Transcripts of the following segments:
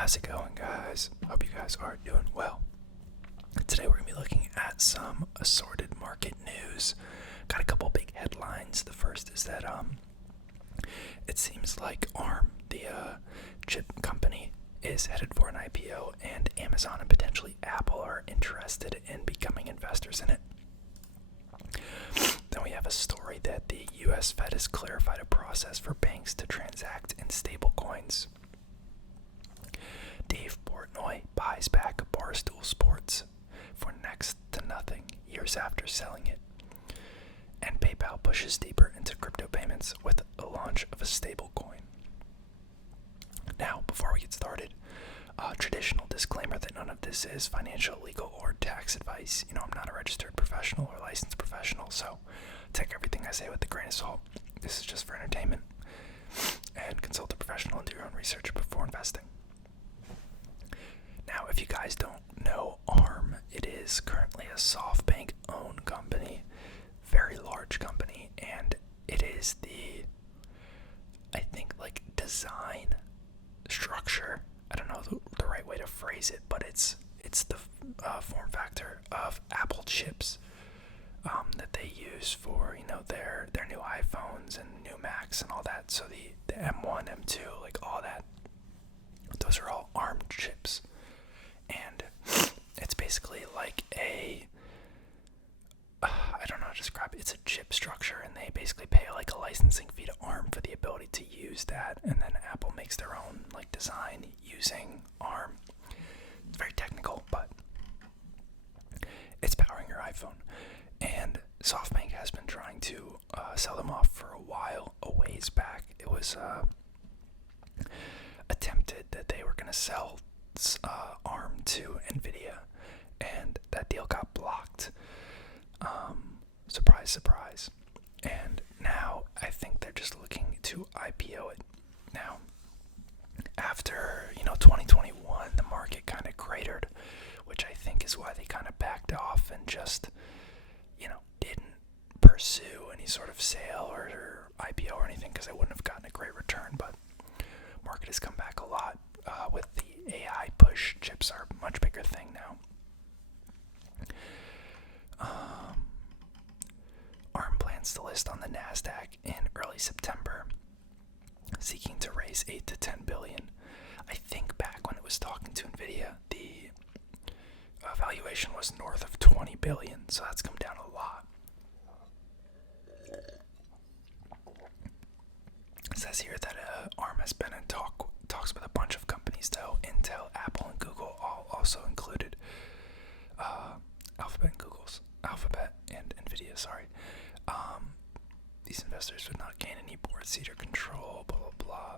How's it going, guys? Hope you guys are doing well. Today we're going to be looking at some assorted market news. Got a couple big headlines. The first is that it seems like ARM, the chip company, is headed for an IPO, and Amazon and potentially Apple are interested in becoming investors in it. Then we have a story that the US Fed has clarified a process for banks to transact in stablecoins. Dave Portnoy buys back Barstool Sports for next to nothing years after selling it. And PayPal pushes deeper into crypto payments with the launch of a stablecoin. Now, before we get started, traditional disclaimer that none of this is financial, legal, or tax advice. I'm not a registered professional or licensed professional, so take everything I say with a grain of salt. This is just for entertainment. And consult a professional and do your own research before investing. Now, if you guys don't know ARM, it is currently a SoftBank-owned company, very large company, and it is the, design structure. I don't know the right way to phrase it, but it's the form factor of Apple chips that they use for their new iPhones and new Macs and all that. So the M1, M2, all that, those are all ARM chips. And it's basically like I don't know how to describe it. It's a chip structure, and they basically pay a licensing fee to ARM for the ability to use that, and then Apple makes their own design using ARM. It's very technical, but it's powering your iPhone. And SoftBank has been trying to sell them off for a ways back. It was attempted that they were going to sell ARM to NVIDIA, and that deal got blocked. Surprise, surprise. And now I think they're just looking to IPO it. Now, after 2021, the market kind of cratered, which I think is why they kind of backed off and just didn't pursue any sort of sale or IPO or anything, because they wouldn't have gotten a great return. But market has come back a lot with the AI push. Chips are a much bigger thing now. ARM plans to list on the NASDAQ in early September, seeking to raise $8 to $10 billion. I think back when it was talking to NVIDIA, the valuation was north of $20 billion, so that's come down a lot. It says here that ARM has been in talks with a bunch of companies, though. Intel, Apple, and Google all also included. Alphabet and NVIDIA, sorry. These investors would not gain any board seat or control, blah, blah,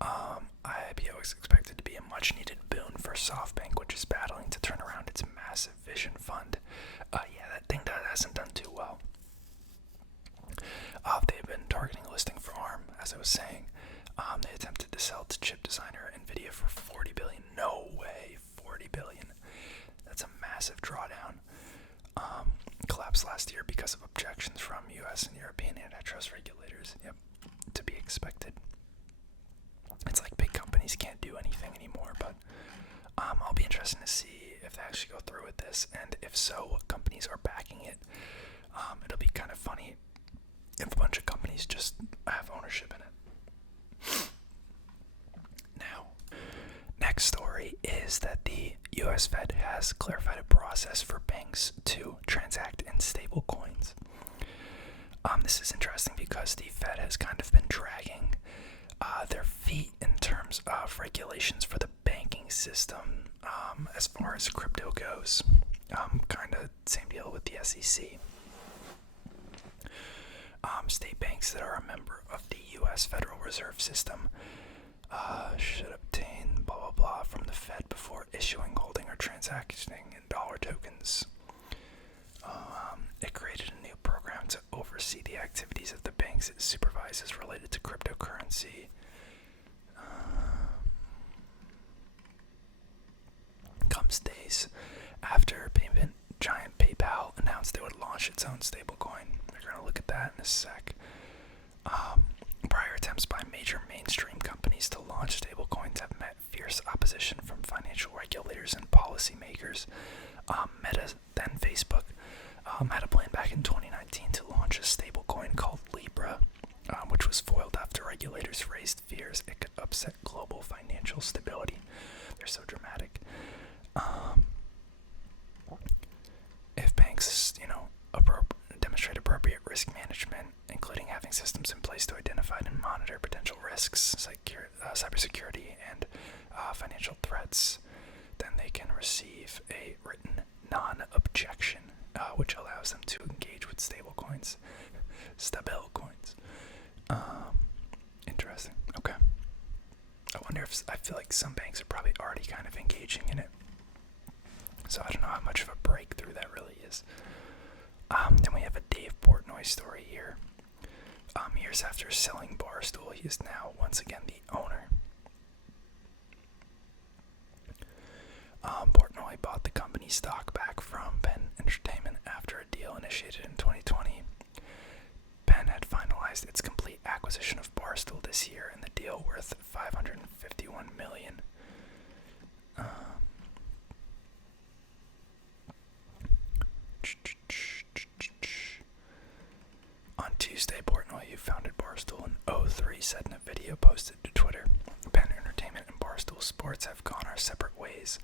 blah. IPO is expected to be a much-needed boon for SoftBank, which is battling to turn around its massive vision fund. That thing hasn't done too well. They've been targeting a listing for ARM, as I was saying. They attempted to sell to chip designer NVIDIA for $40 billion. No way, $40 billion. That's a massive drawdown. Collapsed last year because of objections from U.S. and European antitrust regulators. Yep, to be expected. It's like big companies can't do anything anymore, but I'll be interested to see if they actually go through with this, and if so, what companies are backing it. It'll be kind of funny if a bunch of companies just have ownership in it. Now, next story is that the US Fed has clarified a process for banks to transact in stablecoins. This is interesting because the Fed has kind of been dragging their feet in terms of regulations for the banking system as far as crypto goes. Kind of same deal with the SEC. State banks that are a member of the U.S. Federal Reserve System should obtain blah blah blah from the Fed before issuing, holding, or transacting in dollar tokens. It created a new program to oversee the activities of the banks it supervises related to cryptocurrency. Comes days after payment giant PayPal announced they would launch its own stablecoin. We're going to look at that in a sec. Prior attempts by major mainstream companies to launch stablecoins fears it could upset global financial stability. They're so dramatic. If banks, demonstrate appropriate risk management, including having systems in place to identify and monitor potential risks, cybersecurity, and financial threats, then they can receive a written non-objection, which allows them to engage with StableCoins. Interesting. Okay. I feel like some banks are probably already kind of engaging in it. So I don't know how much of a breakthrough that really is. Then we have a Dave Portnoy story here. Years after selling Barstool, he is now once again the owner. Portnoy bought the company's stock back from Penn Entertainment after a deal initiated in 2020. Penn had finalized its complete acquisition of Barstool this year, and the deal worth $551 million. On Tuesday, Portnoy, who founded Barstool in 2003, said in a video posted to Twitter, "Penn Entertainment and Barstool Sports have gone our separate ways.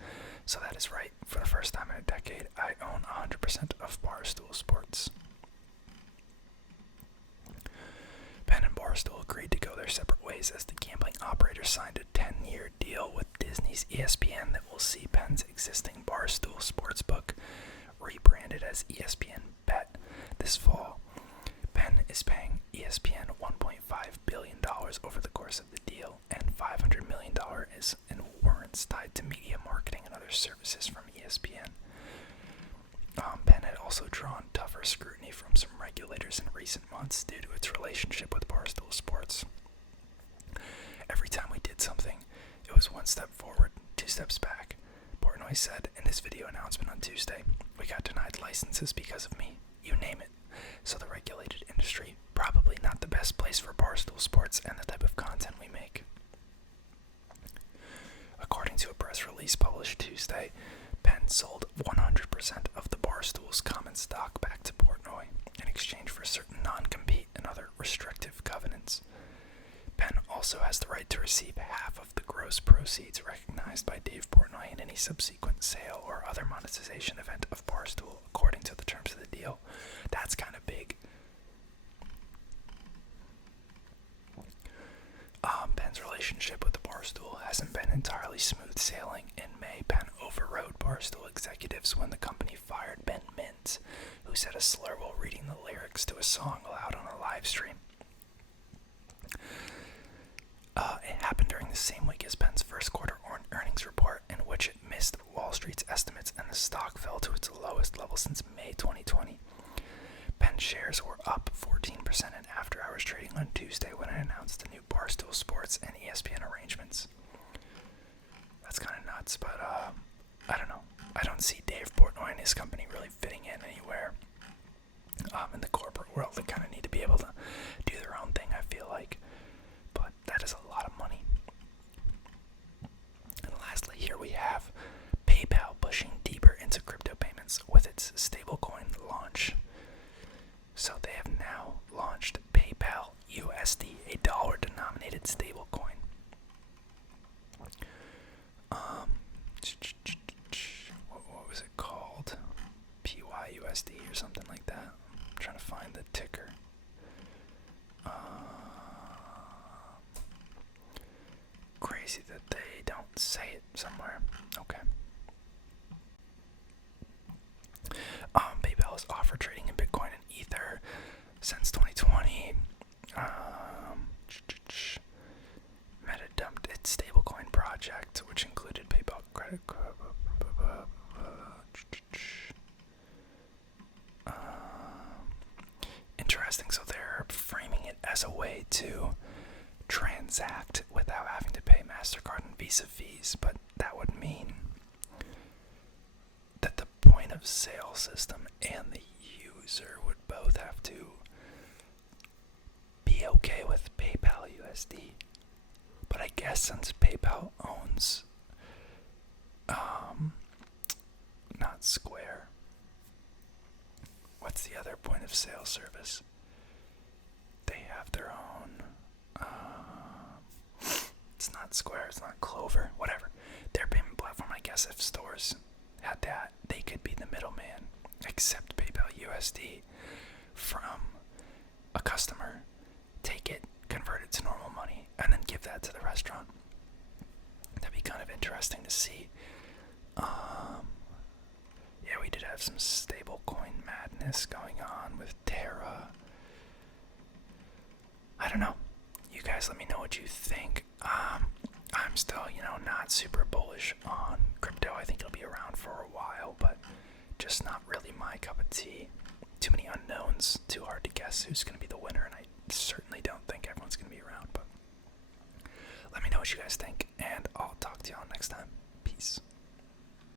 So that is right. For the first time in a decade, I own 100% of Barstool Sports." Penn and Barstool agreed to go their separate ways as the gambling operator signed a 10-year deal with Disney's ESPN that will see Penn's existing Barstool Sportsbook rebranded as ESPN Bet this fall. Penn is paying ESPN $1.5 billion over the course of the deal, and $500 million is in warrants tied to media marketing and other services from ESPN. Penn had also drawn tougher scrutiny from some regulators in recent months due to its relationship with Barstool Sports. "Every time we did something, it was one step forward, two steps back," Portnoy said in his video announcement on Tuesday. "We got denied licenses because of me, you name it. So the regulated industry, probably not the best place for Barstool Sports and the type of content we make." According to a press release published Tuesday, Penn sold 100% of the Barstool's common stock back to Portnoy in exchange for certain non-compete and other restrictive covenants. Penn also has the right to receive half of the gross proceeds recognized by Dave Portnoy in any subsequent sale or other monetization event of Barstool, according to the terms of the deal. That's kind of big. Penn's relationship with the Barstool hasn't been entirely smooth sailing. In May, Penn overrode Barstool executives when the company fired Ben Mintz, who said a slur while reading the lyrics to a song aloud on a live stream. It happened during the same week as Penn's first quarter earnings report, in which it missed Wall Street's estimates and the stock fell to its lowest level since May 2020. Penn shares were up 14% in after-hours trading on Tuesday when it announced the new Barstool Sports and ESPN arrangements. That's kind of nuts, but I don't know. I don't see Dave Portnoy and his company really fitting in anywhere. In the corporate world, they kind of need to be able to do their own thing, I feel like. But that is a lot of money. And lastly, here we have PayPal pushing deeper into crypto payments with its stablecoin launch. So they have now launched PayPal USD, a dollar-denominated stablecoin. What was it called? PYUSD or something like that. I'm trying to find the ticker. Crazy that they don't say it somewhere. Okay. PayPal has offered trading in Bitcoin and Ether since 2020. Meta dumped its stablecoin project, which included PayPal credit. Interesting. So they're framing it as a way to transact without having to pay MasterCard and Visa fees, but that would mean that the point of sale system and the user would both have to be okay with PayPal USD. But I guess since PayPal owns not Square, what's the other point of sale service? They have their own It's not Square, it's not Clover, whatever. Their payment platform, I guess if stores had that, they could be the middleman, accept PayPal USD from a customer, take it, convert it to normal money, and then give that to the restaurant. That'd be kind of interesting to see. Yeah, we did have some stablecoin madness going on with Terra. I don't know. You guys let me know what you think. I'm still, not super bullish on crypto. I think it'll be around for a while, but just not really my cup of tea. Too many unknowns, too hard to guess who's going to be the winner, and I certainly don't think everyone's going to be around, but let me know what you guys think.